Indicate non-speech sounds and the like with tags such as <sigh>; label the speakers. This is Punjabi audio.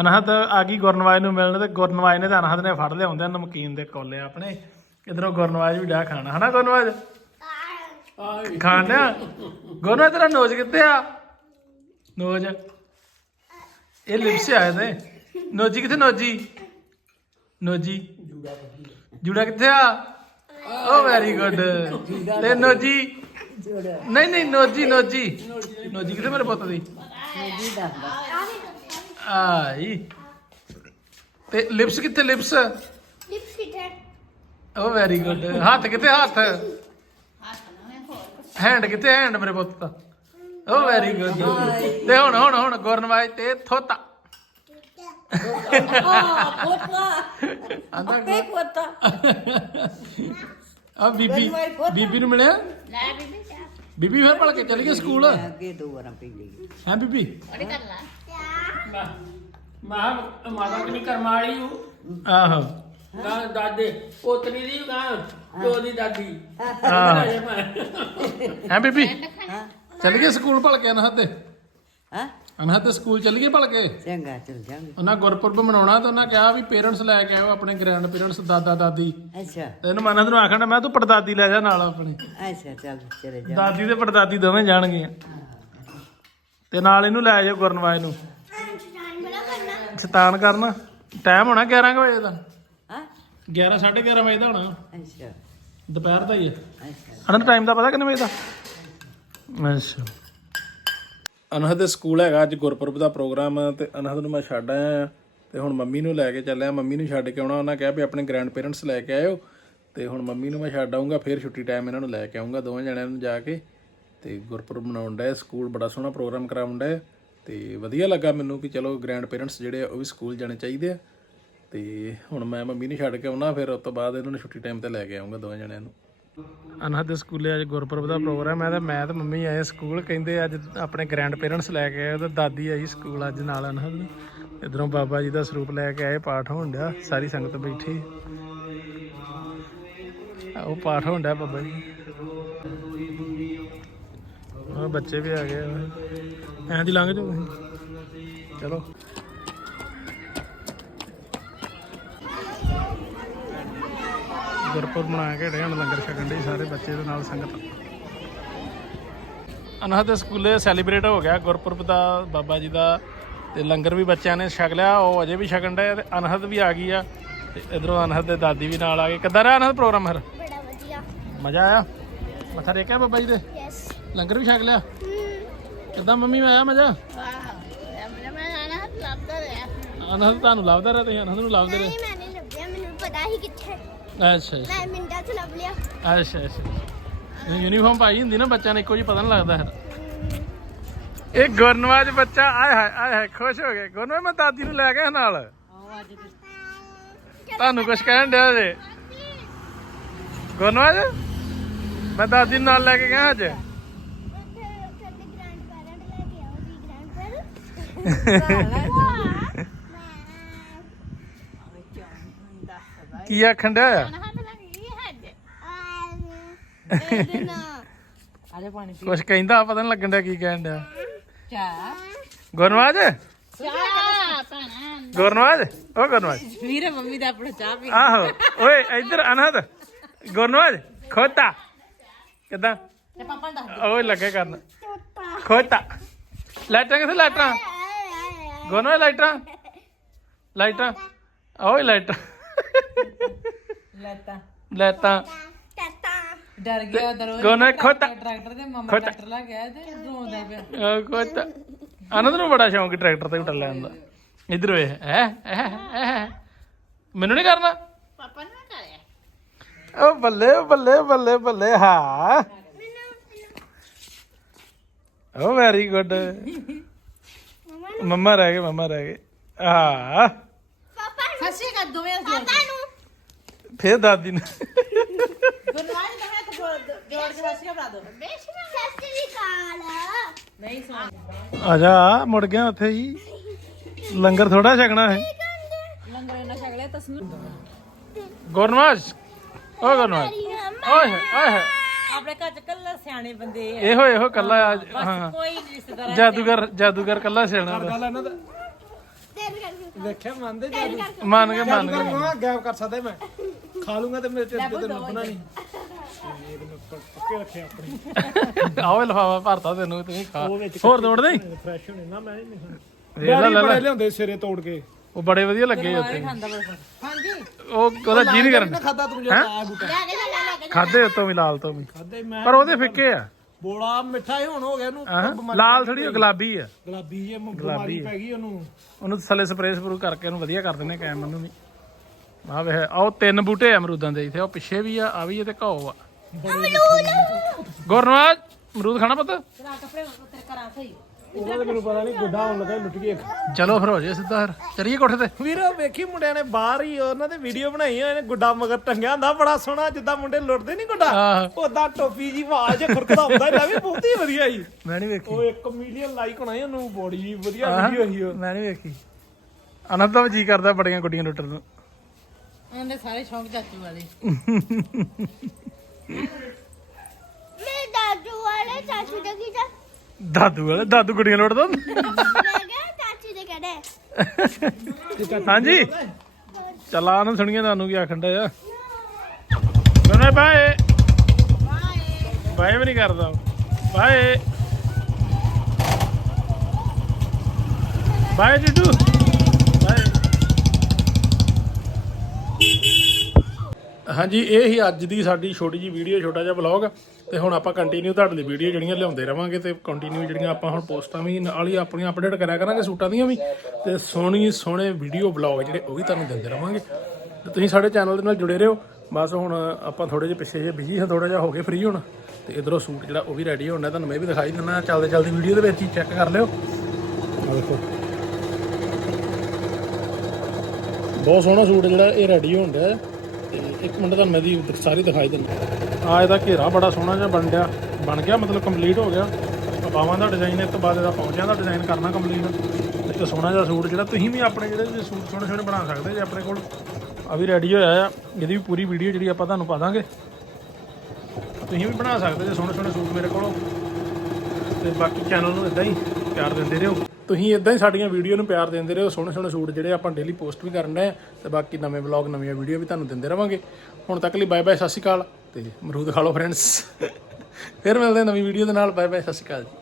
Speaker 1: ਅਨਹਦ ਆ ਗਈ ਗੁਰਨਵਾਜ ਨੂੰ ਮਿਲਣ ਤੇ ਗੁਰਨਵਾਜ ਨੇ ਤੇ ਅਨਹਦ ਨੇ ਫੜ ਲਿਆਉਂਦੇ ਆ ਨਮਕੀਨ ਦੇ ਕੋਲੇ ਆਪਣੇ। ਇਧਰੋਂ ਗੁਰਨਵਾਜ ਵੀ ਡਿਆ ਖਾਣਾ। ਹਨਾ ਗੁਰਨਵਾਜ? ਖਾਣ ਗੁਰਨਵਾਜ ਤੇਰਾ ਨੋਜ ਕਿੱਥੇ ਆ? ਨੋਜ। ਇਹ ਲਿਪਸ ਆਏ ਤੇ ਨੋਜੀ ਕਿੱਥੇ ਨੋਜੀ? ਨੋਜੀ। ਜੂੜਾ ਕਿੱਥੇ ਆ? Oh very good. ਤੇ ਨੋਜੀ? ਨਹੀਂ ਨਹੀਂ ਨੋਜੀ ਨੋਜੀ। ਨੋਜੀ ਕਿੱਥੇ ਮੇਰੇ ਪੁੱਤ ਦੀ? ਆਈ। ਤੇ ਲਿਪਸ ਕਿੱਥੇ ਲਿਪਸ?
Speaker 2: ਲਿਪਸ ਕਿੱਥੇ?
Speaker 1: ਓ ਵੈਰੀ ਗੁੱਡ ਹੱਥ ਕਿੱਥੇ ਹੱਥ? ਹੈਂਡ ਕਿੱਥੇ ਹੈਂਡ ਮੇਰੇ ਪੁੱਤ ਦਾ? ਓ ਵੈਰੀ ਗੁੱਡ ਤੇ ਹੁਣ ਹੁਣ ਹੁਣ ਗੁਰਨਵਾਜ ਤੇ ਥੋਤਾ। ਆ ਬੀਬੀ ਬੀਬੀ ਨੂੰ ਮਿਲਿਆ?
Speaker 2: ਲੈ ਬੀਬੀ
Speaker 1: ਬੀਬੀ ਫਿਰ ਭਲ ਕੇ ਚਲੀ ਗਈ ਸਕੂਲ?
Speaker 3: ਅੱਗੇ ਦੋ ਵਾਰਾਂ ਪੀ ਲਈ
Speaker 1: ਹੈ ਬੀਬੀ?
Speaker 2: ਬੜੀ ਕਰ ਲਾ।
Speaker 4: ਮਾਂ ਮਾਤਾ ਕਿੰਨੀ ਕਰਮਾਲੀ ਹੂੰ
Speaker 1: ਆਹੋ।
Speaker 4: ਗਾਂ ਦਾਦੇ ਪੋਤਰੀ ਦੀ ਗਾਂ ਪਿਓ ਦੀ ਦਾਦੀ।
Speaker 1: ਆਹੋ।
Speaker 4: ਹਾਂ
Speaker 1: ਬੀਬੀ? ਚਲੀ ਗਈ ਸਕੂਲ ਭਲ ਕੇ ਅਨਹਦ ਦੇ?
Speaker 3: ਹਾਂ?
Speaker 1: ਅਨਹਦ ਦੇ ਸਕੂਲ ਚਲੀ ਗਈ ਭਲ ਕੇ?
Speaker 3: ਚੰਗਾ ਚਲ ਜਾਂਗੇ
Speaker 1: ਉਹਨਾਂ ਗੁਰਪੁਰਬ ਮਨਾਉਣਾ ਤੇ ਉਹਨਾਂ ਕਿਹਾ ਵੀ ਪੇਰੈਂਟਸ ਲੈ ਕੇ ਆਓ ਆਪਣੇ ਗ੍ਰੈਂਡ ਪੇਰੈਂਟਸ ਦਾਦਾ ਦਾਦੀ।
Speaker 3: ਅੱਛਾ।
Speaker 1: ਤੇ ਇਹਨੂੰ ਮਨਦ ਨੂੰ ਆਖਣਾ ਮੈਂ ਤੂੰ ਪੜਦਾਦੀ ਲੈ ਜਾ ਨਾਲ ਆਪਣੀ।
Speaker 3: ਅੱਛਾ ਚੱਲ ਚਲੇ ਜਾ
Speaker 1: ਦਾਦੀ ਤੇ ਪੜਦਾਦੀ ਦੋਵੇਂ ਜਾਣਗੀਆਂ। ਤੇ ਨਾਲ ਇਹਨੂੰ ਲੈ ਜਾਓ ਗੁਰਨਵਾਜ ਨੂੰ। ਸ਼ੈਤਾਨ ਕਰਨਾ। ਟਾਈਮ ਹੋਣਾ 11 ਕੁ ਵਜੇ ਦਾ।
Speaker 3: ਹਾਂ?
Speaker 1: 11 11:30 ਵਜੇ ਦਾ ਹੋਣਾ।
Speaker 3: ਅੱਛਾ।
Speaker 1: ਦੁਪਹਿਰ ਦਾ ਹੀ ਹੈ
Speaker 3: ਅੱਛਾ।
Speaker 1: ਅਨੰਦ ਟਾਈਮ ਦਾ ਪਤਾ ਕਿੰਨੇ ਵਜੇ ਦਾ? ਅੱਛਾ। ਅਨਹਦ ਦੇ ਸਕੂਲ ਹੈਗਾ ਅੱਜ ਗੁਰਪੁਰਬ ਦਾ ਪ੍ਰੋਗਰਾਮ ਤੇ ਅਨਹਦ ਨੂੰ ਮੈਂ ਛੱਡ ਆਇਆ ਤੇ ਹੁਣ ਮੰਮੀ ਨੂੰ ਲੈ ਕੇ ਚੱਲਿਆ। ਮੰਮੀ ਨੂੰ ਛੱਡ ਕੇ ਆਉਣਾ ਉਹਨਾਂ ਕਿਹਾ ਵੀ ਆਪਣੇ ਗ੍ਰੈਂਡ ਪੇਰੈਂਟਸ ਲੈ ਕੇ ਆਇਓ ਤੇ ਹੁਣ ਮੰਮੀ ਨੂੰ ਮੈਂ ਛੱਡ ਆਉਂਗਾ ਫਿਰ ਛੁੱਟੀ ਟਾਈਮ ਇਹਨਾਂ ਨੂੰ ਲੈ ਕੇ ਆਉਂਗਾ ਦੋਵੇਂ ਜਣਿਆਂ ਨੂੰ ਜਾ ਕੇ ਤੇ ਗੁਰਪੁਰਬ ਮਨਾਉਣ ਦਾ ਸਕੂਲ ਬੜਾ ਸੋਹਣਾ ਪ੍ਰੋਗਰਾਮ ਕਰਾਉਣ ਦਾ ਤੇ ਵਧੀਆ ਲੱਗਾ ਮੈਨੂੰ ਕਿ ਚਲੋ ਗ੍ਰੈਂਡ ਪੇਰੈਂਟਸ ਜਿਹੜੇ ਆ, ਉਹ ਵੀ ਸਕੂਲ ਜਾਣੇ ਚਾਹੀਦੇ ਆ। ਤੇ ਹੁਣ ਮੈਂ ਮੰਮੀ ਨੂੰ ਛੱਡ ਕੇ ਆਉਣਾ, ਫਿਰ ਉਸ ਤੋਂ ਬਾਅਦ ਇਹਨਾਂ ਨੂੰ ਛੁੱਟੀ ਟਾਈਮ ਤੇ ਲੈ ਕੇ ਆਉਂਗਾ ਦੋਵੇਂ ਜਣਿਆਂ ਨੂੰ। ਅਨਹਦ ਦੇ ਸਕੂਲੇ ਅੱਜ ਗੁਰਪੁਰਬ ਦਾ ਪ੍ਰੋਗਰਾਮ ਹੈ, ਤਾਂ ਮੈਂ ਤੇ ਮੰਮੀ ਆਏ ਸਕੂਲ, ਕਹਿੰਦੇ ਅੱਜ ਆਪਣੇ ਗ੍ਰੈਂਡ ਪੇਰੈਂਟਸ ਲੈ ਕੇ ਆਏ ਤੇ ਦਾਦੀ ਆਈ ਸਕੂਲ ਅੱਜ ਨਾਲ ਅਨਹਦ ਨੂੰ ਇਧਰੋਂ ਬਾਬਾ ਜੀ ਦਾ ਸਰੂਪ ਲੈ ਕੇ ਆਏ, ਪਾਠ ਹੋਣ ਡਿਆ, ਸਾਰੀ ਸੰਗਤ ਬੈਠੀ। ਉਹ ਪਾਠ ਹੋਣ ਡਿਆ ਬਾਬਾ ਜੀ। ਉਹ ਬੱਚੇ ਵੀ ਆ ਗਏ ਐਂ ਦੀ ਲੰਘ ਜਾਓ ਤੁਸੀਂ ਚਲੋ। ਗੁਰਪੁਰਬ ਮਨਾ ਕੇ ਢੇ ਹੁਣ ਲੰਗਰ ਛਕਣ ਦੇ ਸਾਰੇ ਬੱਚੇ ਦੇ ਨਾਲ ਸੰਗਤ। ਅਨਹਦ ਦੇ ਸਕੂਲੇ ਸੈਲੀਬ੍ਰੇਟ ਹੋ ਗਿਆ ਗੁਰਪੁਰਬ ਦਾ ਬਾਬਾ ਜੀ ਦਾ ਤੇ ਲੰਗਰ ਵੀ ਬੱਚਿਆਂ ਨੇ ਛਕ ਲਿਆ ਉਹ ਅਜੇ ਵੀ ਛਕਣ ਆ ਤੇ ਅਨਹਦ ਵੀ ਆ ਗਈ ਆ। ਤੇ ਇਧਰੋਂ ਅਨਹਦ ਦੇ ਦਾਦੀ ਵੀ ਨਾਲ ਆ ਗਏ। ਕਿੱਦਾਂ ਰਿਹਾ ਅਨਹਦ ਪ੍ਰੋਗਰਾਮ ਫਿਰ?
Speaker 2: ਬੜਾ ਵਧੀਆ।
Speaker 1: ਮਜ਼ਾ ਆਇਆ? ਮੱਥਾ ਟੇਕਿਆ ਬਾਬਾ ਜੀ ਦੇ?
Speaker 2: ਯੈਸ
Speaker 1: ਲੰਗਰ ਵੀ ਛਕ ਲਿਆ? ਕਿੱਦਾਂ ਮੰਮੀ, ਮੈਂ ਆਇਆ ਮਜ਼ਾ?
Speaker 2: ਵਾਹ ਮੈਂ ਮੈਂ ਆਣਾ ਲੱਭਦਾ ਰਿਹਾ
Speaker 1: ਅਨਹਦ ਤੁਹਾਨੂੰ ਲੱਭਦਾ ਰਿਹਾ ਤੇ ਅਨਹਦ ਨੂੰ ਲੱਭਦੇ ਰਹੇ?
Speaker 2: ਨਹੀਂ ਮੈਂ ਨਹੀਂ ਲੱਭਿਆ ਮੈਨੂੰ ਪਤਾ ਹੀ ਕਿੱਥੇ
Speaker 1: ਅੱਛਾ ਅੱਛਾ
Speaker 2: ਮੈਂ ਮਿੰਟਾਂ ਚ ਲੱਭ ਲਿਆ
Speaker 1: ਅੱਛਾ। ਅੱਛਾ ਯੂਨੀਫਾਰਮ ਪਾਈ ਹੁੰਦੀ ਨਾ ਬੱਚਿਆਂ ਨੇ, ਇੱਕੋ ਜਿਹੀ ਪਤਾ ਨਹੀਂ ਲੱਗਦਾ ਫਿਰ। ਇਹ ਗੁਰਨਵਾਜ ਬੱਚਾ, ਆਏ ਹਾਏ ਆਏ ਹਾਏ, ਖੁਸ਼ ਹੋ ਗਏ। ਗੁਰਨਵਾਜ ਮੈਂ ਦਾਦੀ ਨੂੰ ਲੈ ਗਿਆ ਨਾਲ। ਤੁਹਾਨੂੰ ਕੁਝ ਕਹਿਣ ਡਿਆ ਜੇ? ਗੁਰਨਵਾਜ ਮੈਂ ਦਾਦੀ ਨੂੰ ਨਾਲ ਲੈ ਕੇ ਗਿਆ ਅੱਜ। <laughs>
Speaker 2: ਕੀ
Speaker 1: ਆਖਣ ਡਿਆ ਆ? ਕੁਝ ਕਹਿੰਦਾ ਪਤਾ ਨਹੀਂ ਲੱਗਣ ਡਿਆ ਕੀ ਕਹਿਣ ਡਿਆ। ਗੁਰਨਵਾਜ?
Speaker 2: ਚਾਹ ਪਾਣਾ
Speaker 1: ਗੁਰਨਵਾਜ? ਉਹ ਗੁਰਨਵਾਜ।
Speaker 3: ਵੀਰੇ ਮੰਮੀ ਦਾ ਆਪਣਾ ਚਾਹ ਪੀ।
Speaker 1: ਆਹੋ ਓਏ ਇੱਧਰ ਅਨਹਦ। ਗੁਰਨਵਾਜ ਖੋਤਾ। ਕਿਦਾਂ?
Speaker 3: ਤੇ ਪਾਪਾ ਦਾ।
Speaker 1: ਓਏ ਲੱਗੇ ਕਰਨ। ਖੋਤਾ। ਲਾਈਟਾਂ ਕਿੱਥੇ ਲਾਈਟਾਂ ਗੁਰਨਵਾਜ ਲਾਈਟਾਂ? ਲਾਈਟਾਂ? ਓਏ ਲਾਈਟਾਂ।
Speaker 3: ਲੈਤਾ।
Speaker 1: ਲਾਈਟਾਂ
Speaker 3: ਡਰ ਗਿਆ ਦਰੋ
Speaker 1: ਗੁਰਨਵਾਜ ਖੋਤਾ।
Speaker 3: ਟਰੈਕਟਰ ਤੇ ਮਾਮਾ ਟਰੈਕਟਰ ਲਾ ਗਿਆ ਤੇ ਰੋਂਦਾ ਪਿਆ।
Speaker 1: ਉਹ ਖੋਤਾ। ਅਨੰਦ ਨੂੰ ਬੜਾ ਸ਼ੌਂਕ ਟਰੈਕਟਰ ਤੇ ਟੱਲਿਆ ਹੁੰਦਾ ਇਧਰ ਵੇ ਹੈ ਮੈਨੂੰ ਨਹੀਂ ਕਰਨਾ।
Speaker 2: ਪਾਪਾ ਨੇ ਕਰਿਆ
Speaker 1: ਉਹ ਬੱਲੇ ਬੱਲੇ ਬੱਲੇ ਬੱਲੇ ਹਾਂ। ਉਹ ਵੈਰੀ ਗੁੱਡ। ਮੰਮਾ ਰਹਿ ਗਏ ਮੰਮਾ ਰਹਿ ਗਏ। ਹਾਂ
Speaker 2: ਪਾਪਾ ਨੂੰ।
Speaker 3: ਸੱਚੀ ਕਰ ਦੋਵੇਂ
Speaker 2: ਪਾਪਾ ਨੂੰ।
Speaker 1: ਫੇਰ ਦਾਦੀ ਨੇ।
Speaker 3: ਗੁਰਨਵਾਜ ਤਾਂ ਮੈਂ ਜੋੜ ਕੇ ਸੱਚੀ ਬਣਾ ਦੋ।
Speaker 2: ਬੇਸ਼ਨਾ ਸਸਰੀ ਕਾਲ
Speaker 3: ਨਹੀਂ ਸੁਣ
Speaker 1: ਆ ਜਾ ਮੁੜ ਗਿਆ ਉੱਥੇ ਹੀ। ਲੰਗਰ ਥੋੜਾ ਛਕਣਾ ਹੈ।
Speaker 3: ਲੰਗਰ ਇਹਨਾਂ ਛਗਲੇ ਤਸਮੀਰ
Speaker 1: ਗੁਰਨਵਾਜ ਉਹ ਗੁਰਨਵਾਜ ਓਏ ਹੋਏ, ਓਏ ਹੋਏ।
Speaker 3: ਆਪਣੇ ਘਰ ਚ ਕੱਲਾ ਸਿਆਣੇ ਬੰਦੇ ਆ।
Speaker 1: ਇਹੋ ਇਹੋ ਕੱਲਾ ਅੱਜ- ਹਾਂ।
Speaker 3: ਕੋਈ ਨੀ ਰਿਸ਼ਤੇਦਾਰ
Speaker 1: ਜਾਦੂਗਰ ਜਾਦੂਗਰ ਕੱਲਾ ਸਿਆਣਾ ਦਾ
Speaker 2: ਤਿੰਨ ਕਰਕੇ
Speaker 5: ਵੇਖਿਆ ਮੰਨਦੇ
Speaker 2: ਕਰਕੇ
Speaker 1: ਮੰਨ ਕੇ ਮੰਨ ਕੇ
Speaker 5: ਮਾਂ ਗੈਪ ਕਰ ਸਕਦਾ ਮੈਂ। ਖਾ ਲੂੰਗਾ ਤੇ ਮੇਰੇ ਤੇ ਤੇ ਲੱਭਣਾ ਨਹੀਂ ਇਹ ਤੇ ਮੈਂ ਪ- ਪੱਕੇ ਰੱਖਿਆ ਆਪਣੀ। <laughs>
Speaker 1: ਆਓ ਲਫਾਵਾ ਭਰਤਾ ਤੈਨੂੰ ਤੁਸੀਂ ਖਾ। ਹੋਰ ਤੋੜ ਦੇ
Speaker 5: ਫਰੈਸ਼ ਹੋਣੇ। ਨਾ ਮੈਂ ਨਹੀਂ
Speaker 1: ਵੇਖ ਲੈ ਲੈ
Speaker 5: ਬੜੇ
Speaker 1: ਲੈ
Speaker 5: ਲਿਆਉਂਦੇ ਸਿਰੇ ਤੋੜ ਕੇ।
Speaker 1: ਉਹ ਬੜੇ ਵਧੀਆ ਲੱਗੇ ਉੱਤੇ
Speaker 3: ਖਾਂਦਾ ਬੜਾ
Speaker 1: ਉਹ ਉਹਦਾ ਜੀ ਨਹੀਂ ਕਰਨ।
Speaker 5: ਖਾਦਾ ਤੂੰ ਜਿਹੜਾ ਆ ਬੂਟਾ।
Speaker 3: ਲੈ ਕੇ ਜਾ ਲੈ ਕੇ
Speaker 1: ਖਾਦੇ ਉਤੋਂ ਵੀ ਲਾਲ ਤੋਂ ਵੀ।
Speaker 5: ਖਾਦੇ ਮੈਂ
Speaker 1: ਪਰ ਉਹਦੇ ਫਿੱਕੇ ਆ।
Speaker 5: ਬੋੜਾ ਮਿੱਠਾ ਹੀ ਹੁਣ ਹੋ ਗਿਆ ਇਹਨੂੰ।
Speaker 1: ਲਾਲ ਥੋੜੀ ਗੁਲਾਬੀ ਆ।
Speaker 5: ਗੁਲਾਬੀ ਜੇ ਬਿਮਾਰੀ ਪੈ ਗਈ ਉਹਨੂੰ।
Speaker 1: ਉਹਨੂੰ ਥੱਲੇ ਸਪਰੇਅ ਸਪਰੂ ਕਰਕੇ ਉਹਨੂੰ ਵਧੀਆ ਕਰ ਦਿੰਦੇ ਕੈਮ ਉਹਨੂੰ ਵੀ। ਆ ਵੇ ਆਹ ਤਿੰਨ ਬੂਟੇ ਆ ਅਮਰੂਦਾਂ ਦੇ ਇੱਥੇ। ਉਹ ਪਿੱਛੇ ਵੀ ਆ ਆ ਵੀ ਇਹ ਤੇ ਘਾਓ ਆ। ਗੁਰਨਵਾਜ ਅਮਰੂਦ ਖਾਣਾ ਪੁੱਤ?
Speaker 3: ਤੇਰਾ ਕੱਪੜੇ ਤੇਰੇ ਘਰਾਂ ਸਹੀ।
Speaker 5: ਉਹਦਾ ਤੇ ਮੈਨੂੰ ਪਤਾ ਨਹੀਂ ਗੁੱਡਾ ਹੁਣ ਲੱਗਾ ਲੁੱਟ ਗਿਆ
Speaker 1: ਚਲੋ ਫਿਰ ਹੋ ਜੇ ਸਿੱਧਾ ਫਿਰ। ਚੜੀਏ ਕੋਠੇ ਤੇ।
Speaker 5: ਵੀਰ ਵੇਖੀ ਮੁੰਡਿਆਂ ਨੇ ਬਾਹਰ ਹੀ ਉਹਨਾਂ ਦੇ ਵੀਡੀਓ ਬਣਾਈ ਹੋਏ ਨੇ ਗੁੱਡਾ ਮਗਰ ਟੰਗਿਆ ਹੁੰਦਾ ਬੜਾ ਸੋਹਣਾ ਜਿੱਦਾਂ ਮੁੰਡੇ ਲੁੱਟਦੇ ਨਹੀਂ ਗੁੱਡਾ।
Speaker 1: ਆਹ।
Speaker 5: ਉਦਾਂ ਟੋਪੀ ਜੀ ਆਵਾਜ਼ ਖੁਰਕਦਾ ਹੁੰਦਾ ਇਹ ਵੀ ਬਹੁਤ ਹੀ ਵਧੀਆ ਜੀ
Speaker 1: ਮੈਂ ਨਹੀਂ ਵੇਖੀ।
Speaker 5: ਉਹ 1 ਮਿਲੀਅਨ ਲਾਈਕ ਹੋਣਾ ਸੀ ਉਹਨੂੰ ਬੜੀ ਵਧੀਆ ਵੀਡੀਓ ਸੀ ਉਹ।
Speaker 1: ਮੈਂ ਨਹੀਂ ਵੇਖੀ। ਅਨੰਦ ਦਾ ਵੀ ਜੀ ਕਰਦਾ ਬੜੀਆਂ ਗੁੱਡੀਆਂ ਲੁੱਟਣ ਨੂੰ।
Speaker 3: ਉਹਦੇ ਸਾਰੇ ਸ਼ੌਂਕ ਚਾਚੂ ਵਾਲੇ। <laughs>
Speaker 2: ਮੇਰੇ ਦਾਦੂ ਵਾਲੇ ਚਾਚੂ ਦੇ ਕੀ ਜਾ
Speaker 1: ਦਾਦੂ ਵਾਲੇ ਦਾਦੂ ਗੁੱਡੀਆਂ ਲੋੜਦਾ?
Speaker 2: ਮੈਂ ਕਿਹਾ ਚਾਚੂ ਦੇ ਕਿਹੜੇ
Speaker 1: ਹਾਂਜੀ। ਚੱਲਾ ਨਾ ਸੁਣੀਏ ਤੁਹਾਨੂੰ ਕੀ ਆਖਣ ਡਿਆ। ਮੈਨੇ ਬਾਏ। ਬਾਏ ਵੀ ਨਹੀਂ ਕਰਦਾ ਬਾਏ। Bye ਟਿੱਡੂ bye. ਹਾਂਜੀ, ਇਹ ਹੀ ਅੱਜ ਦੀ ਸਾਡੀ ਛੋਟੀ ਜੀ ਵੀਡੀਓ ਛੋਟਾ ਜਿਹਾ ਵਲੌਗ ਤੇ ਹੁਣ ਆਪਾਂ ਕੰਟੀਨਿਊ ਤੁਹਾਡੇ ਲਈ ਵੀਡੀਓ ਜਿਹੜੀਆਂ ਲਿਆਉਂਦੇ ਰਵਾਂਗੇ ਤੇ ਕੰਟੀਨਿਊ ਜਿਹੜੀਆਂ ਆਪਾਂ ਹੁਣ ਪੋਸਟਾਂ ਵੀ ਨਾਲ ਹੀ ਆਪਣੀਆਂ ਅਪਡੇਟ ਕਰਿਆ ਕਰਾਂਗੇ ਸੂਟਾਂ ਦੀਆਂ ਵੀ। ਤੇ ਸੋਹਣੀ ਸੋਹਣੇ ਵੀਡੀਓ ਵਲੌਗ ਜਿਹੜੇ ਉਹ ਵੀ ਤੁਹਾਨੂੰ ਦਿੰਦੇ ਰਵਾਂਗੇ। ਤੇ ਤੁਸੀਂ ਸਾਡੇ ਚੈਨਲ ਦੇ ਨਾਲ ਜੁੜੇ ਰਹੋ। ਬਸ ਹੁਣ ਆਪਾਂ ਥੋੜੇ ਜਿਹਾ ਪਿੱਛੇ ਜੇ ਬਿਜ਼ੀ ਹਾਂ ਥੋੜਾ ਜਿਹਾ ਹੋ ਗਏ ਫ੍ਰੀ ਹੁਣ। ਤੇ ਇਧਰੋਂ ਸੂਟ ਜਿਹੜਾ ਉਹ ਵੀ ਰੈਡੀ ਹੋਣਾ, ਤੁਹਾਨੂੰ ਮੈਂ ਵੀ ਦਿਖਾਈ ਦਿੰਦਾ ਚੱਲਦੇ ਚੱਲਦੀ ਵੀਡੀਓ ਦੇ ਵਿੱਚ ਹੀ ਚੈੱਕ ਕਰ ਲਿਓ। ਆ ਦੇਖੋ। ਬਹੁਤ ਸੋਹਣਾ ਸੂਟ ਜਿਹੜਾ ਇਹ ਰੈਡੀ ਹੋਣ ਡਿਆ। ਇੱਕ ਮਿੰਟ ਤੁਹਾਨੂੰ ਮੈਂ ਦੀ ਸਾਰੀ ਦਿਖਾਈ ਦਿੰਦਾ। ਆ ਇਹਦਾ ਘੇਰਾ ਬੜਾ ਸੋਹਣਾ ਜਿਹਾ ਬਣ ਗਿਆ। ਬਣ ਗਿਆ, ਮਤਲਬ ਕੰਪਲੀਟ ਹੋ ਗਿਆ। ਬਾਵਾਂ ਦਾ ਡਿਜ਼ਾਈਨ ਇਸ ਤੋਂ ਬਾਅਦ ਇਹਦਾ ਪੌਂਚਿਆਂ ਦਾ ਡਿਜ਼ਾਈਨ ਕਰਨਾ ਕੰਪਲੀਟ ਇੱਕ ਸੋਹਣਾ ਜਿਹਾ ਸੂਟ ਜਿਹੜਾ ਤੁਸੀਂ ਵੀ ਆਪਣੇ ਜਿਹੜੇ ਸੂਟ ਸੋਹਣੇ ਸੋਹਣੇ ਬਣਾ ਸਕਦੇ ਜੇ ਆਪਣੇ ਕੋਲ। ਆ ਵੀ ਰੈਡੀ ਹੋਇਆ ਆ। ਇਹਦੀ ਵੀ ਪੂਰੀ ਵੀਡੀਓ ਜਿਹੜੀ ਆਪਾਂ ਤੁਹਾਨੂੰ ਪਾ ਦਾਂਗੇ। ਤੁਸੀਂ ਵੀ ਬਣਾ ਸਕਦੇ ਜੇ ਸੋਹਣੇ ਸੋਹਣੇ ਸੂਟ ਮੇਰੇ ਕੋਲੋਂ। ਤੇ ਬਾਕੀ ਚੈਨਲ ਨੂੰ ਇਦਾਂ ਹੀ ਪਿਆਰ ਦਿੰਦੇ ਰਹੋ। ਤੁਸੀਂ ਇਦਾਂ ਹੀ ਸਾਡੀਆਂ ਵੀਡੀਓ ਨੂੰ ਪਿਆਰ ਦਿੰਦੇ ਰਹੋ, ਸੋਹਣੇ ਸੋਹਣੇ ਸੂਟ ਜਿਹੜੇ ਆਪਾਂ ਡੇਲੀ ਪੋਸਟ ਵੀ ਕਰਨ ਡਏ ਆ, ਤੇ ਬਾਕੀ ਨਵੇਂ ਵਲੌਗ ਨਵੀਆਂ ਵੀਡੀਓ ਵੀ ਤੁਹਾਨੂੰ ਦਿੰਦੇ ਰਵਾਂਗੇ। ਹੁਣ ਤੱਕ ਲਈ ਬਾਏ ਬਾਏ ਸਤਿ ਸ਼੍ਰੀ ਅਕਾਲ, ਤੇ ਅਮਰੂਦ ਖਾ ਲਓ ਫਰੈਂਡਸ <laughs> ਫਿਰ ਮਿਲਦੇ ਹਾਂ ਨਵੀਂ ਵੀਡੀਓ ਦੇ ਨਾਲ। ਬਾਏ ਬਾਏ ਸਤਿ ਸ਼੍ਰੀ ਅਕਾਲ ਜੀ।